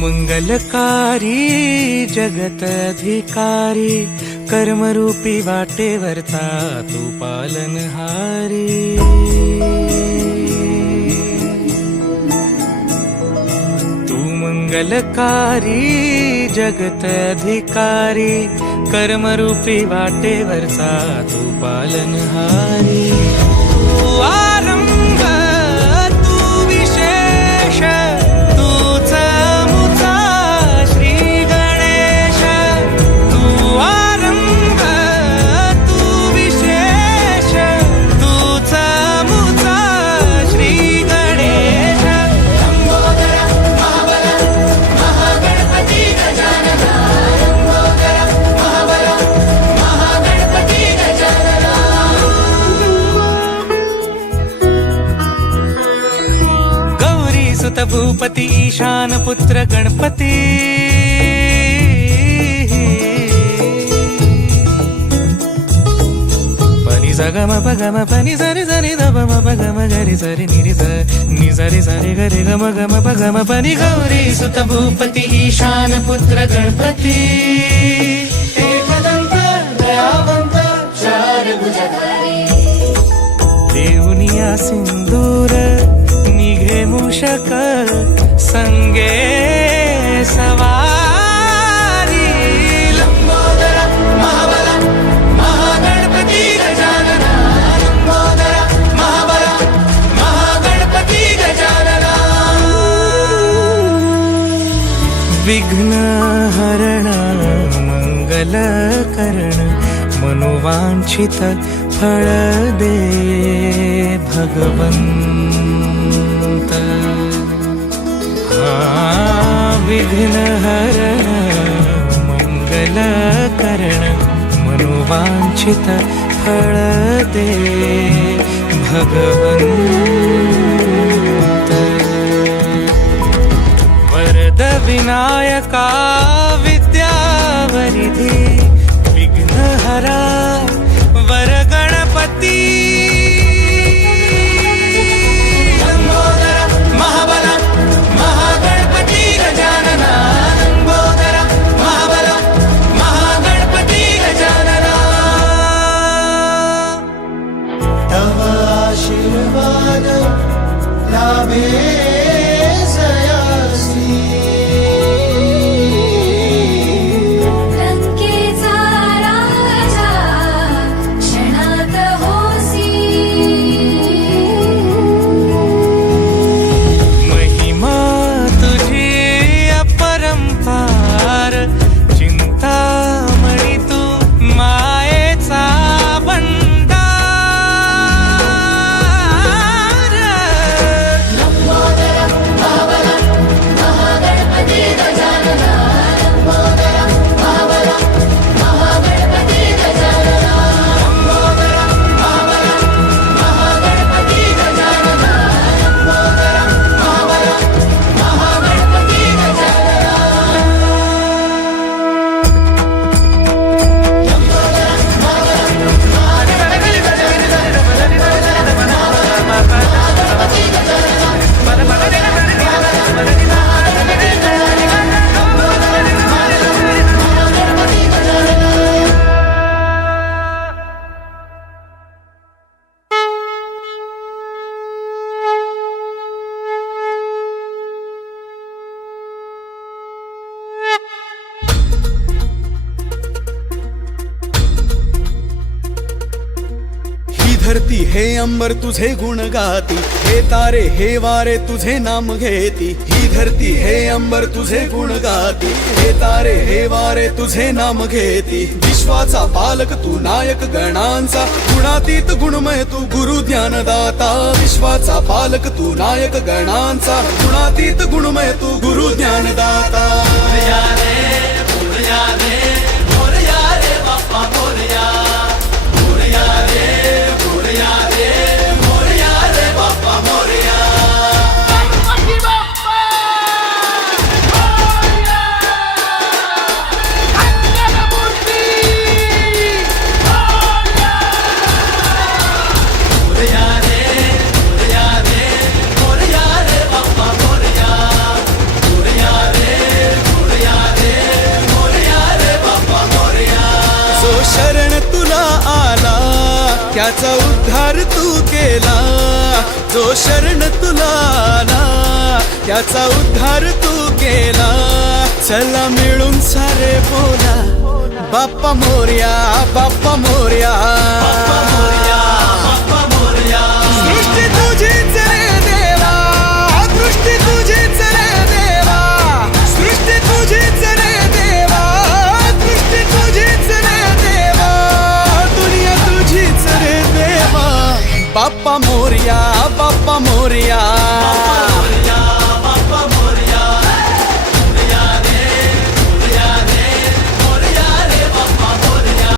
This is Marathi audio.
मंगलकारी जगत अधिकारी कर्मरूपी वाटेवरचा तू पालनहारी। तू मंगलकारी जगत अधिकारी कर्मरूपी वाटेवरचा तू पालनहारी। तू आरंभ तू विशेष भूपती ईशान पुत्र गणपती। पनी सगम पगम पनी सरी सरी दब म पगम गरी सरी निरी स नि सरी सरी गरी गम गम पगम पनी गौरी सुत भूपती ईशान पुत्र गणपती। एकदंत दयावंत चार भुजधारी देऊनिया सिंदूर निघे मूषक संगे सवारी। लंबोदर महाबल महागणपती गजानना लंबोदर महाबल महागणपती गजानना। विघ्न हरण मंगल करण मनोवांछित फळ दे भगवंत। विघ्न हरण मंगल करण मनोवांछित फळ दे भगवंत। वरद विनायका विद्यावरिधी विघ्नहरा वर गणपती। गणपती धरती हे अंबर तुझे गुण गाती, हे तारे हे वारे तुझे नाम घेती. ही धरती हे अंबर तुझे गुण गाती, हे तारे हे वारे तुझे नाम घेती. विश्वाचा पालक तू नायक गणांचा, गुणातीत गुणमय तू गुरु ज्ञानदाता. विश्वाचा पालक तू नायक गणांचा, गुणातीत गुणमय तू गुरु ज्ञानदाता. शरण तुला आला त्याचा उद्धार तू केला. जो शरण तुला आला त्याचा उद्धार तू केला. चला मिळून सारे बोला बाप्पा मोरया, बाप्पा मोरया. सृष्टी तुझीच रे देवा, दृष्टी तुझीच रे देवा. सृष्टी तुझीच रे देवा, दृष्टी तुझीच रे देवा. दुनिया तुझीच रे देवा. बाप्पा मोरया, बाप्पा मोरया.